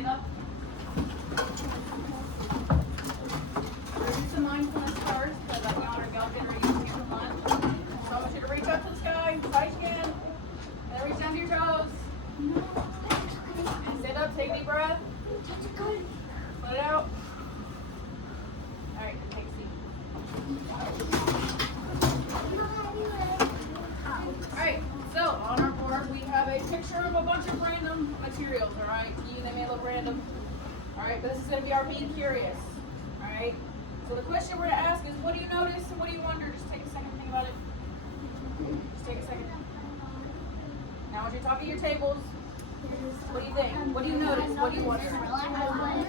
stand up. We're gonna do some mindfulness first, because I honor y'all dinner eating here for lunch. So I want you to reach up to the sky, tight again, and then reach down to your toes. And stand up, take a deep breath. Let it out. Alright, take a seat. Alright, so on our board we have a picture of a bunch of random materials, alright? They may look random. Alright, but this is going to be our being curious. Alright? So the question we're going to ask is, what do you notice and what do you wonder? Just take a second to think about it. Just take a second. Now I want you to talk at your tables. What do you think? What do you notice? What do you wonder? Alright.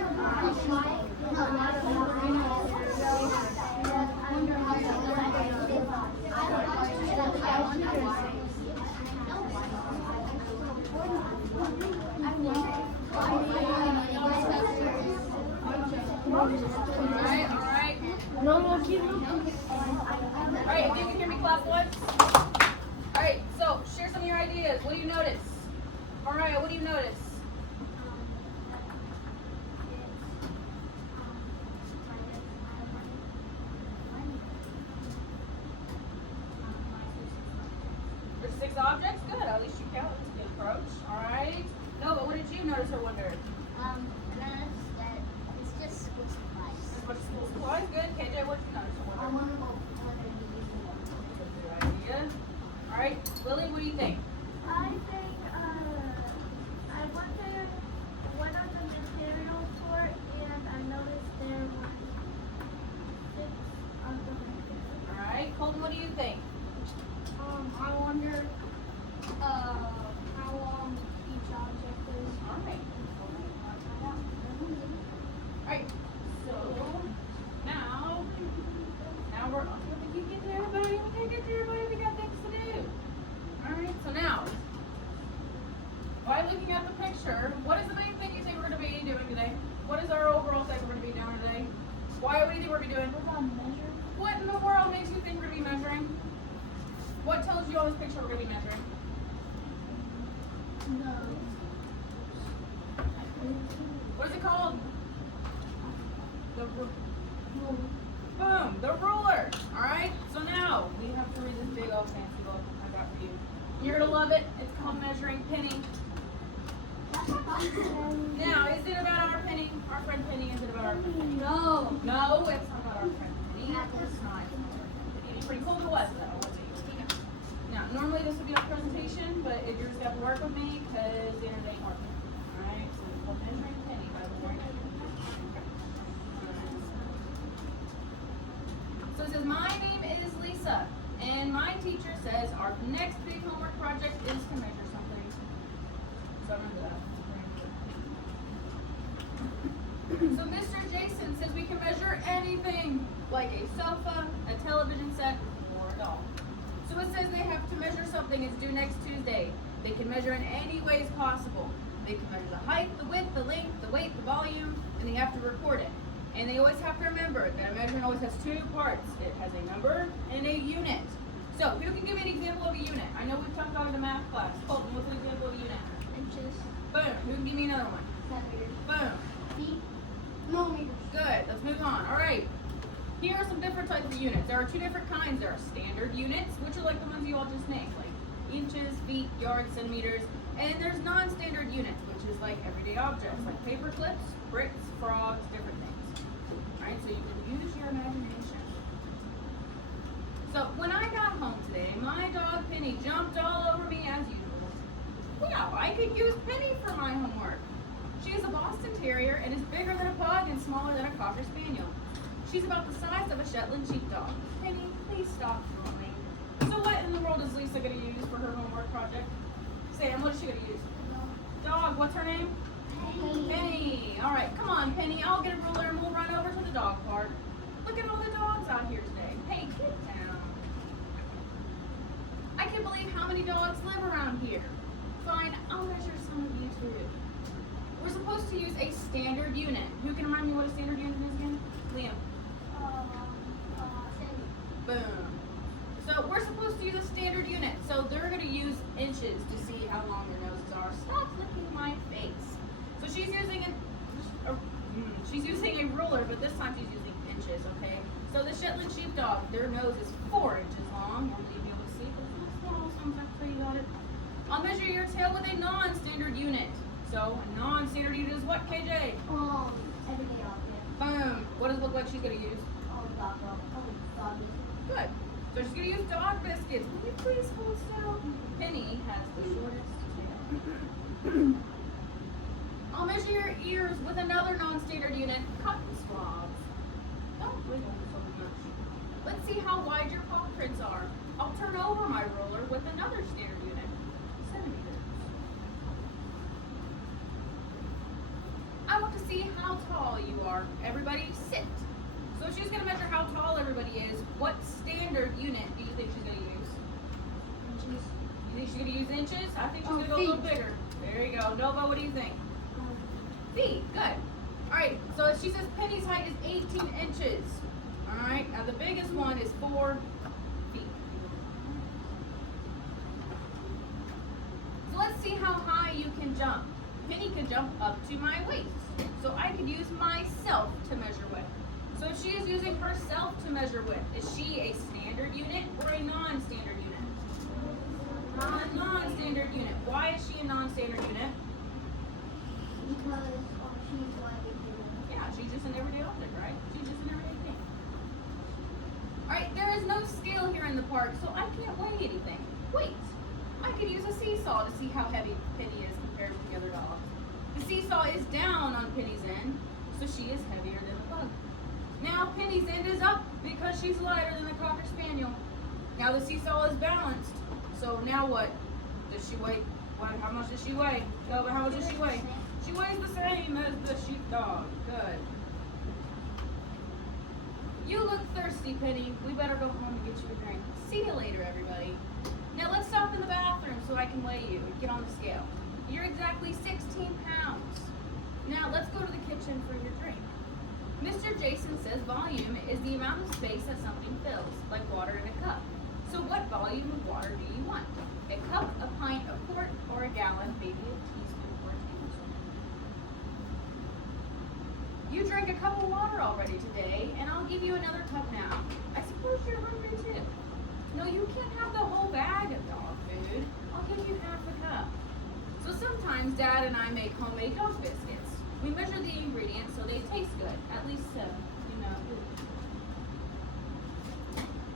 Alright, if you can hear me, clap once. Alright, so share some of your ideas. What do you notice? Mariah, what do you notice? There's 6 objects? Good, at least you count. That's a good approach. Alright. No, but what did you notice or wonder? I noticed that it's just school supplies. There's a bunch of school supplies. Good. KJ, what did you notice or I wonder? want to know what they're using. That's a good idea. Alright, Lily, what do you think? I think, I wonder what are the materials for, and I noticed there were 6 of the materials. Alright, Colton, what do you think? I wonder, how long each object is. Alright. Alright, so now we're on. Did you get to everybody? We can't get to everybody. We got things to do. Alright, so now, by looking at the picture, what is the main thing you think we're going to be doing today? What is our overall thing we're going to be doing today? Why? What do you think we're going to be doing? We're gonna measure. What in the world makes you think we're going to be measuring? What tells you on this picture we're going to be measuring? No. What is it called? Boom, the ruler. Alright, so now we have to read this big old fancy book I got for you. You're going to love it. It's called Measuring Penny. Now, is it about our Penny? Our friend Penny? Is it about our friend Penny? No. No, it's not about our friend Penny. It's not. It's pretty cool to us, though. Now, normally this would be our presentation, but you're just going to have to work with me because the internet ain't working. Alright, so it's called Measuring Penny, by the way. So it says, my name is Lisa, and my teacher says our next big homework project is to measure something. So remember that. So Mr. Jason says we can measure anything, like a sofa, a television set, or a doll. So it says they have to measure something. It's due next Tuesday. They can measure in any ways possible. They can measure the height, the width, the length, the weight, the volume, and they have to record it. And they always have to remember that a measurement always has 2 parts. It has a number and a unit. So who can give me an example of a unit? I know we've talked about it in the math class. Colton, what's an example of a unit? Inches. Boom. Who can give me another one? Centimeters. Boom. Feet. Millimeters. Good. Let's move on. All right. Here are some different types of units. There are 2 different kinds. There are standard units, which are like the ones you all just named, like inches, feet, yards, centimeters. And there's non-standard units, which is like everyday objects, like paper clips, bricks, frogs, different things. All right, so you can use your imagination. So when I got home today, my dog Penny jumped all over me as usual. Wow, I could use Penny for my homework. She is a Boston Terrier and is bigger than a pug and smaller than a Cocker Spaniel. She's about the size of a Shetland Sheepdog. Penny, please stop drawing. So what in the world is Lisa going to use for her homework project? Sam, what is she going to use? Dog, what's her name? Penny. All right, come on, Penny. I'll get a ruler and we'll run over to the dog park. Look at all the dogs out here today. Hey, get down. I can't believe how many dogs live around here. Fine, I'll measure some of you too. We're supposed to use a standard unit. Who can remind me what a standard unit is again? Liam. Boom. So we're supposed to use a standard unit. So they're going to use inches to see how long their noses are. Stop licking my face. So she's using she's using a ruler, but this time she's using inches, okay? So the Shetland Sheepdog, their nose is 4 inches long. Normally you'll be able to see, but it's not small, so I'm not tell you about it. I'll measure your tail with a non-standard unit. So a non-standard unit is what, KJ? Everyday object. Boom. What does it look like she's gonna use? Doggy. Good. So she's gonna use dog biscuits. Will you please hold still? Penny has the shortest tail. I'll measure your ears with another non-standard unit, cotton swabs. Don't wiggle so much. Let's see how wide your paw prints are. I'll turn over my ruler with another standard unit, centimeters. I want to see how tall you are. Everybody sit. So she's going to measure how tall everybody is. What standard unit do you think she's going to use? Inches. You think she's going to use inches? I think she's going to go a little bigger. There you go. Nova, what do you think? Feet. Good. All right. So she says Penny's height is 18 inches. All right. Now the biggest one is 4 feet. So let's see how high you can jump. Penny can jump up to my waist. So I could use myself to measure width. So if she is using herself to measure width, is she a standard unit or a non-standard unit? A non-standard unit. Why is she a non-standard unit? Because she's like Yeah, she's just an everyday object, right? She's just an everyday thing. Alright, there is no scale here in the park, so I can't weigh anything. Wait, I could use a seesaw to see how heavy Penny is compared with the other dogs. The seesaw is down on Penny's end, so she is heavier than the pug. Now Penny's end is up because she's lighter than the Cocker Spaniel. Now the seesaw is balanced, so now what? Does she weigh? How much does she weigh? No, but how much does she weigh? She weighs the same as the sheepdog. Good. You look thirsty, Penny. We better go home and get you a drink. See you later, everybody. Now let's stop in the bathroom so I can weigh you and get on the scale. You're exactly 16 pounds. Now let's go to the kitchen for your drink. Mr. Jason says volume is the amount of space that something fills, like water in a cup. So what volume of water do you want? A cup, a pint, a quart, or a gallon, maybe a teaspoon or a tablespoon. You drank a cup of water already today, and I'll give you another cup now. I suppose you're hungry too. No, you can't have the whole bag of dog food. I'll give you half a cup. So sometimes Dad and I make homemade dog biscuits. We measure the ingredients so they taste good, at least so, you know.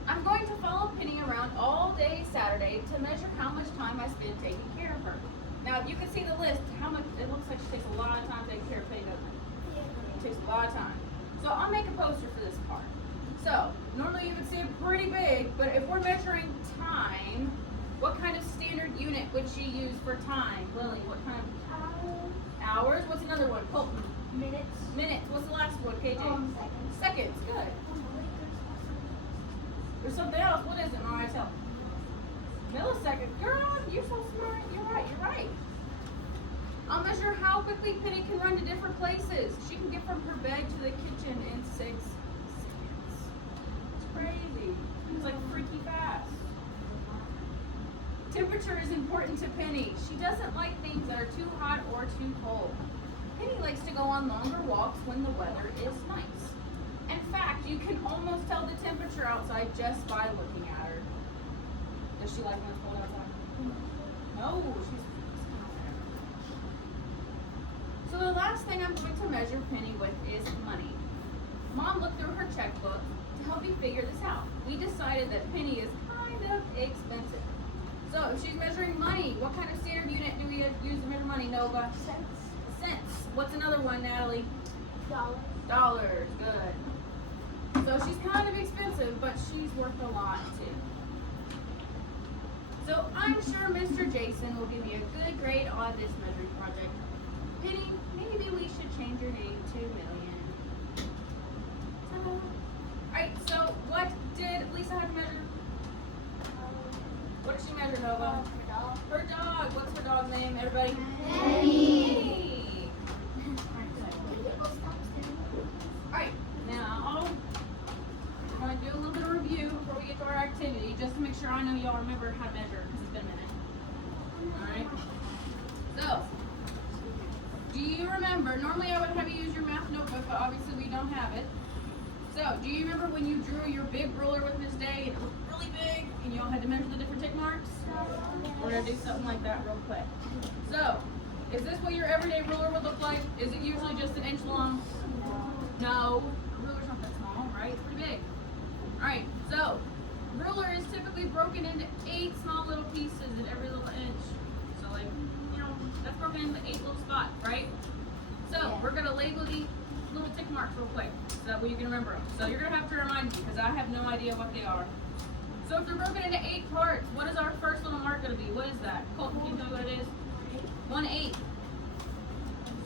I'm going to follow Penny around all day Saturday to measure how much time I spend taking care of her. Now, if you can see the list, how much it looks like she takes a lot of time taking care of Penny, doesn't it? It takes a lot of time. So I'll make a poster for this part. So normally you would see it pretty big, but if we're measuring time, what kind of standard unit would she use for time? Lily, what kind of hours? What's another one? Colton. minutes. Minutes. What's the last one, KJ? Seconds. Seconds. Good. There's something else. What is it? All right, tell. Millisecond. Girl, you're so smart. You're right. You're right. I'll measure how quickly Penny can run to different places. She can get from her bed to the kitchen in 6 seconds. It's crazy. It's like freaky fast. Temperature is important to Penny. She doesn't like things that are too hot or too cold. Penny likes to go on longer walks when the weather is nice. In fact, you can almost tell the temperature outside just by looking at her. Does she like when it's cold outside? No, she's So the last thing I'm going to measure Penny with is money. Mom looked through her checkbook to help me figure this out. We decided that Penny is kind of expensive. So if she's measuring money, what kind of standard unit do we use to measure money, Nova? Cents. Cents. What's another one, Natalie? Dollars. Dollars. Good. So she's kind of expensive, but she's worth a lot too. So I'm sure Mr. Jason will give me a good grade on this measuring project. Penny, maybe we should change your name to Million. Alright, so what did Lisa have to measure? What did she measure, Nova? Her dog. What's her dog's name, everybody? Penny. Alright, now I'm going to do a little bit of review before we get to our activity, just to make sure I know y'all remember how to measure, because it's been a minute. Alright? So, do you remember remember, normally I would have you use your math notebook, but obviously we don't have it. So, do you remember when you drew your big ruler with Miss Day and it looked really big and you all had to measure the different tick marks? We're going to do something like that real quick. So, is this what your everyday ruler would look like? Is it usually just an inch long? No. A ruler's not that small, right? It's pretty big. Alright, so, ruler is typically broken into 8 small little pieces at every little inch. So, like, you know, that's broken into 8 little spots, right? So, we're going to label these little tick marks real quick so that way you can remember them. So you're going to have to remind me because I have no idea what they are. So if they're broken into 8 parts, what is our first little mark going to be? What is that? Colton, can you tell me what it is? 1/8.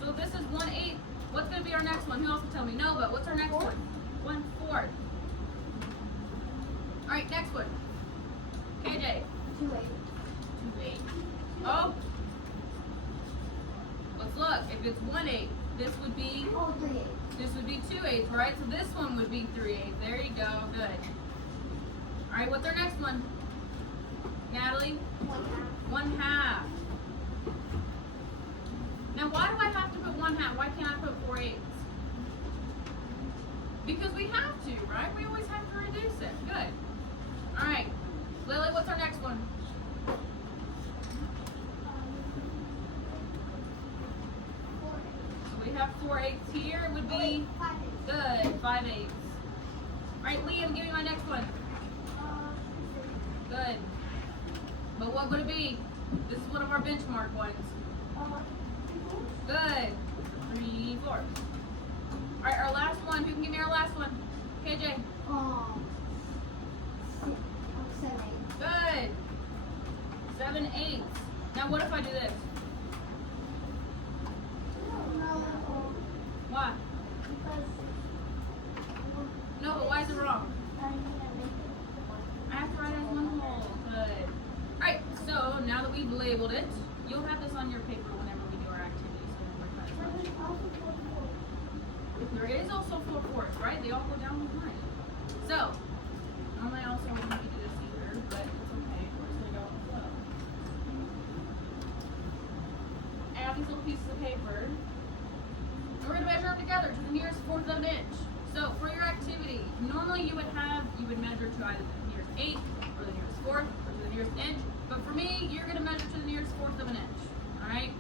So this is 1/8. What's going to be our next one? Who else will tell me? No, but what's our next one? 1/4. Alright, next one. KJ. 2/8. Oh. Let's look. If it's 1/8, this would be 2/8, right? So this one would be 3/8. There you go. Good. All right. What's our next one? Natalie? 1/2. Now, why do I have to put 1/2? Why can't I put 4/8? Because we have to, right? We always have to reduce it. Good. All right. Lily, what's our next one? We have 4/8 here. It would be good. 5/8. All right, Liam, give me my next one. Good. But what would it be? This is one of our benchmark ones. Good. 3/4. All right, our last one. Who can give me our last one? KJ. Good. 7/8. Now, what if I do this? Why? No, but why is it wrong? I have to write it as one whole. Good. Alright, so now that we've labeled it, you'll have this on your paper whenever we do our activities. There is also 4/4, right? They all go down the line. So, normally I also wouldn't have to do this either, but it's okay. We're just going to go with the flow. Add these little pieces of paper. We're going to measure them together to the nearest 1/4 of an inch. So for your activity, normally you would measure to either the nearest 1/8 or the nearest 1/4 or to the nearest inch. But for me, you're going to measure to the nearest 1/4 of an inch. Alright?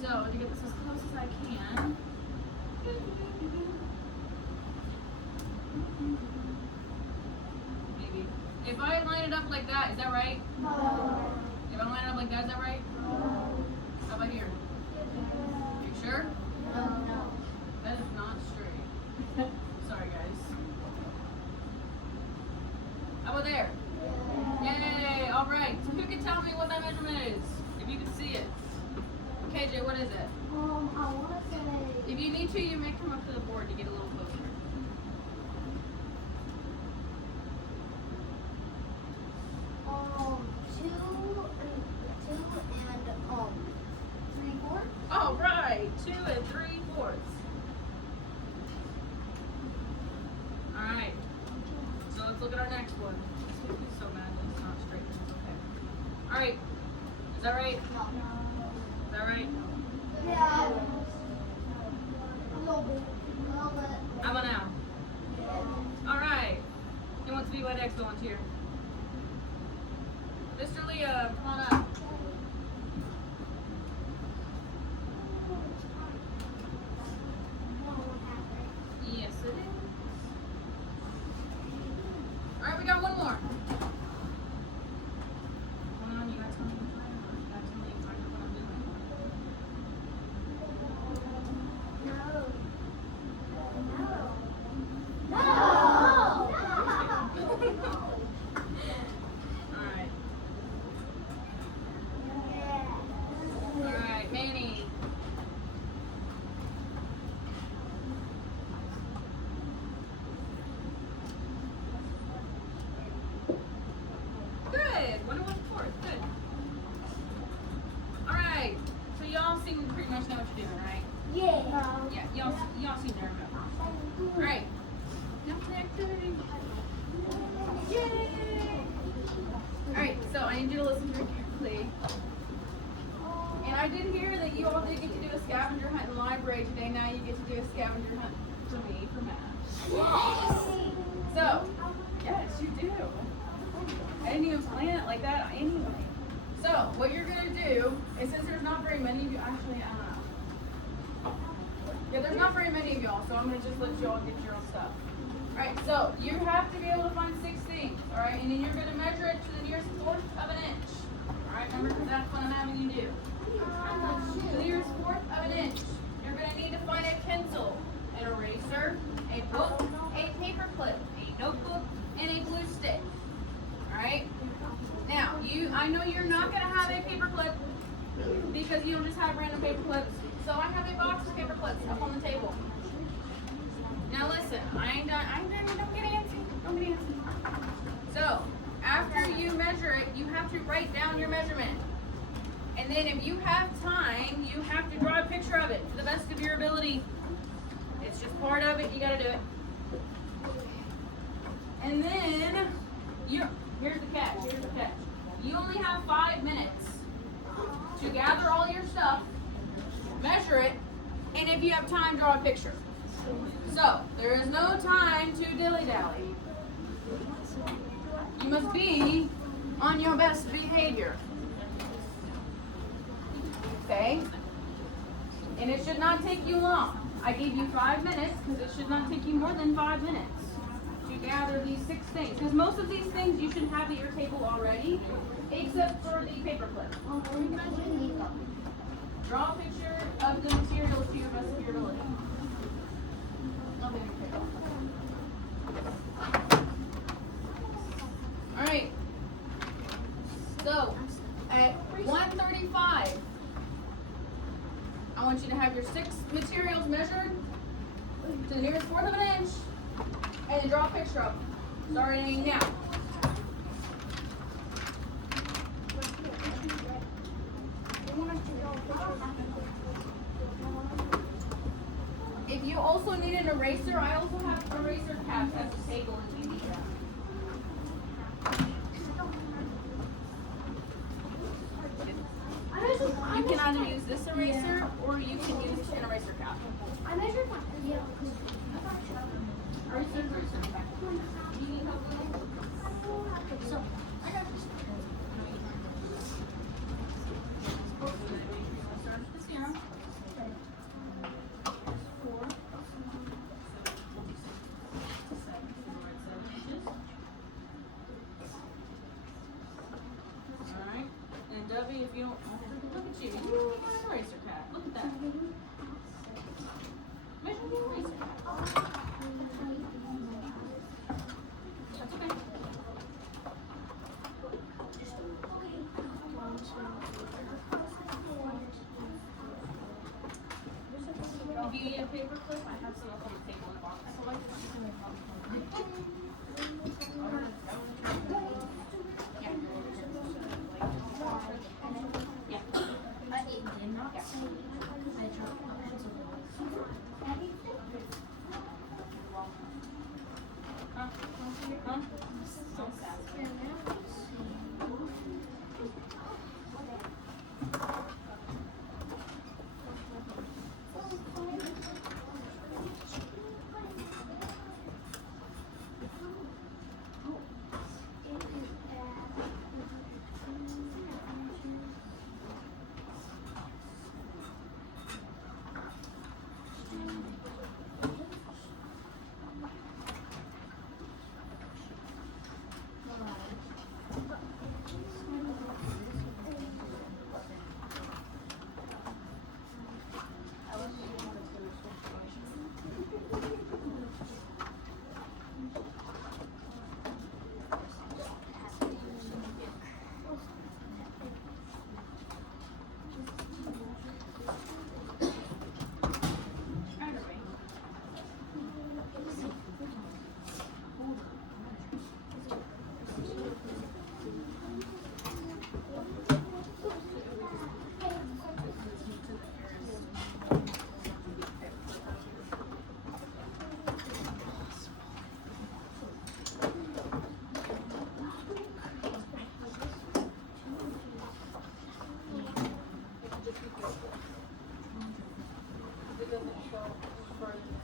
So to get this as close as I can. Maybe. If I line it up like that, is that right? If I line it up like that, is that right? How about here? You sure? That is not straight. Sorry, guys. How about there? Yay! All right. So who can tell me what that measurement is? If you can see it. KJ, what is it? I want to say. If you need to, you may come up to the board to get a little closer. All right, 2 3/4. All right. So let's look at our next one. This would be so bad that it's not straight. It's okay. All right. Is that right? Is that right? Yeah. A little bit. How about now? All right. Who wants to be my next volunteer? Mr. Leah, come on up. Yes, it is. All right, we got one more. Hold on, you gotta tell me which one. You gotta tell me exactly what I'm doing. All right, Manny. Good. 1/4. Good. All right. So y'all seem to pretty much know what you're doing, right? Yeah. Y'all seem to remember. All right. Now for the activity. Yay! All right. So I need you to listen very carefully. And I did hear that you all did get to do a scavenger hunt in the library today. Now you get to do a scavenger hunt for me for math. So, yes, you do. I didn't even plan it like that anyway. So, what you're going to do is, since there's not very many of you, actually, I don't know. Yeah, there's not very many of y'all, so I'm going to just let you all get your own stuff. Alright, so you have to be able to find 6 things, alright? And then you're going to measure it to the nearest 1/4 of an inch. Alright, remember, because that's what I'm having you do. To the nearest 1/4 of an inch. You're going to need to find a pencil, an eraser, a book, a paper clip, a notebook, and a glue stick. Alright? Now, I know you're not going to have a paper clip because you don't just have random paper clips. So I have a box of paper clips up on the table. Now listen, I ain't done, don't get antsy. Don't get antsy. So, after you measure it, you have to write down your measurement. And then if you have time, you have to draw a picture of it to the best of your ability. It's just part of it, you gotta do it. And then, here's the catch. You only have 5 minutes to gather all your stuff, measure it, and if you have time, draw a picture. So, there is no time to dilly-dally. You must be on your best behavior. Okay? And it should not take you long. I gave you 5 minutes because it should not take you more than 5 minutes to gather these 6 things. Because most of these things you should have at your table already, except for the paper clip. Draw a picture of the materials to your best of your ability. Alright. So, at 1:35, I want you to have your 6 materials measured to the nearest 1/4 of an inch, and then draw a picture of them. Starting now. If you also need an eraser, I also have eraser caps at the table if you need them. You can either use this eraser or you can use an eraser cap. I measured my Eraser. You need help with it? So, I got you. This here. 4. 7 inches. Alright. And Dubby, if you don't look at you. You don't need an eraser cap. Look at that. Measure the eraser cap. That's okay. If you need a paper clip, I have some up on the table in the box. Yeah. Huh? go further.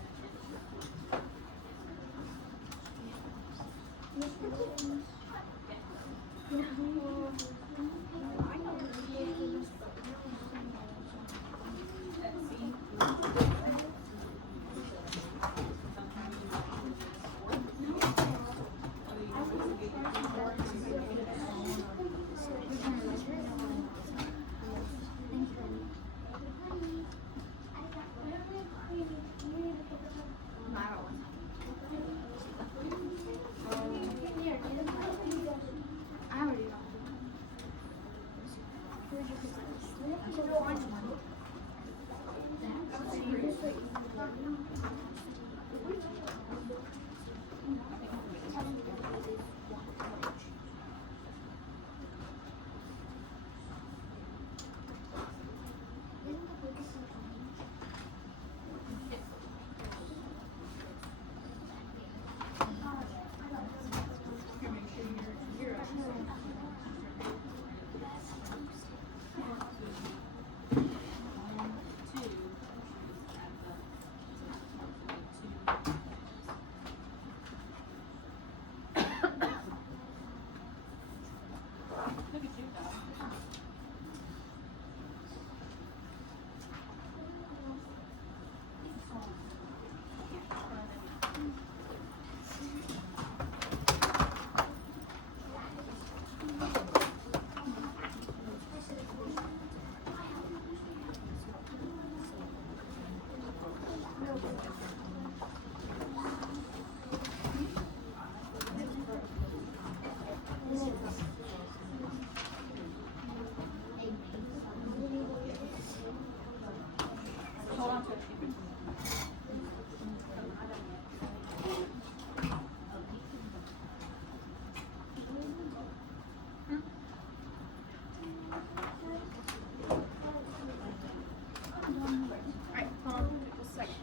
Look at you, dog. Hold on to it. Keep it. Alright, hold on just a second.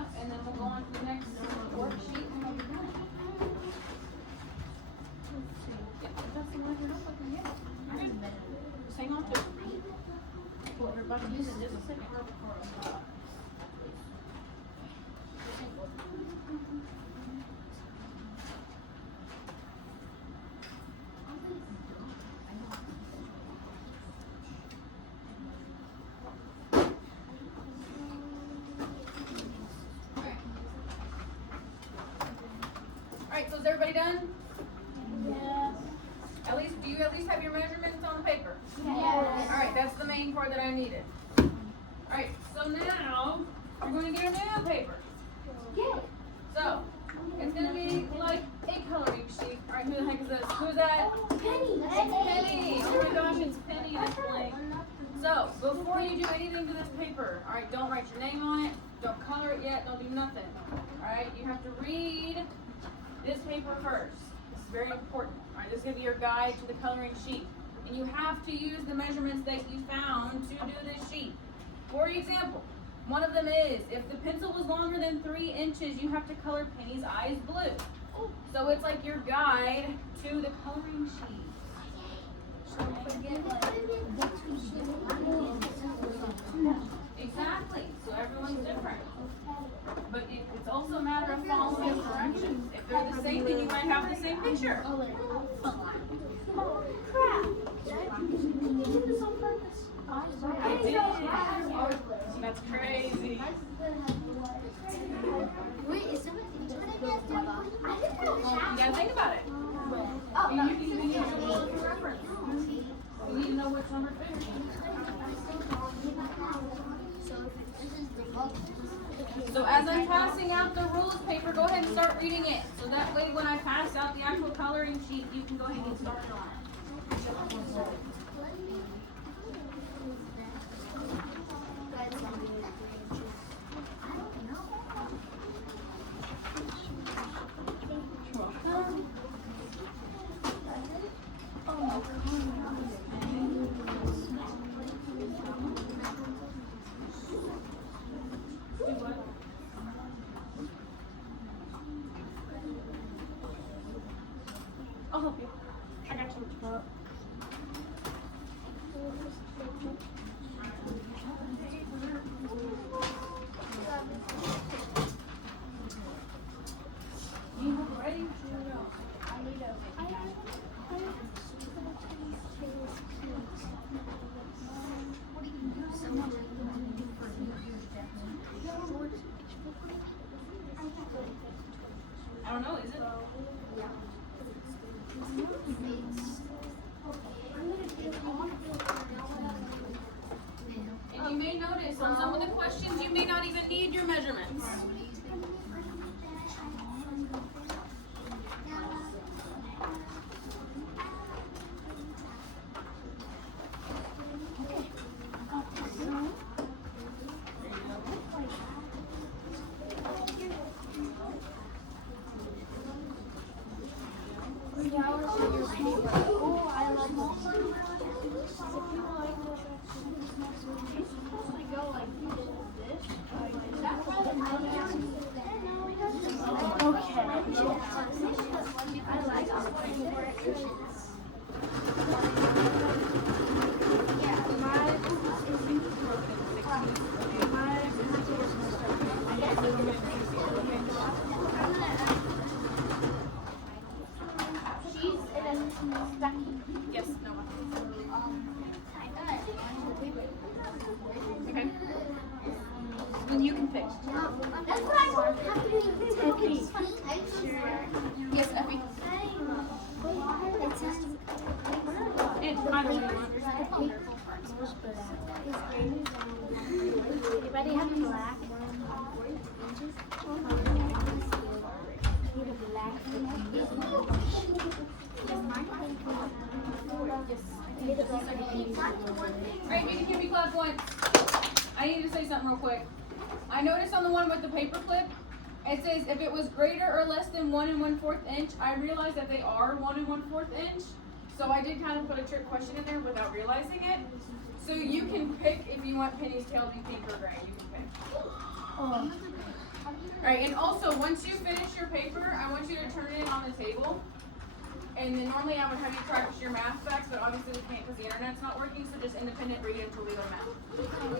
enough, and then we'll go on to the next worksheet and we'll be done. Yeah, if that's the one you're not looking at. Alright. Just hang on to it. Well, everybody needs in just a second. Alright, so is everybody done? Yes. Do you at least have your measurements on the paper? Yes. Alright, that's the main part that I needed. Alright, so now you're going to get a new paper. So, it's going to be like a coloring sheet. Alright, who the heck is this? Who's that? Penny. It's Penny. Oh my gosh, it's Penny and it's blank. So, before you do anything to this paper, alright, don't write your name on it. Don't color it yet. Don't do nothing. Alright, you have to read this paper first. This is very important. Alright, this is going to be your guide to the coloring sheet. And you have to use the measurements that you found to do this sheet. For example, one of them is, if the pencil was longer than 3 inches, you have to color Penny's eyes blue. So it's like your guide to the coloring sheet. Exactly. So everyone's different. But it's also a matter of following directions. If they're the same, then you might have the same picture. Oh crap! Did you do this on purpose? I did. That's crazy. Wait, is somebody I didn't know You that. gotta think about it. Oh, You need to know your reference. You need to know which number fits. So as I'm passing out the rules paper, go ahead and start reading it. So that way when I pass out the actual coloring sheet, you can go ahead and get started on it. I'll help you. I got you. You ready? I don't know, is it? And you may notice on some of the questions you may not even need your measurements. Oh, I love Yes, no. Okay. Then you can fix. That's what I want to do. Yes, Effie. And I don't know. Anybody have black? Alright, you can give me clap points. I need to say something real quick. I noticed on the one with the paper clip, it says if it was greater or less than 1 1/4 inch. I realized that they are 1 1/4 inch. So I did kind of put a trick question in there without realizing it. So you can pick if you want Penny's tail to be pink or gray. You can pick. Oh. Alright, and also once you finish your paper, I want you to turn it in on the table. And then normally I would have you practice your math facts, but obviously we can't because the internet's not working, so just independent read until we go to math.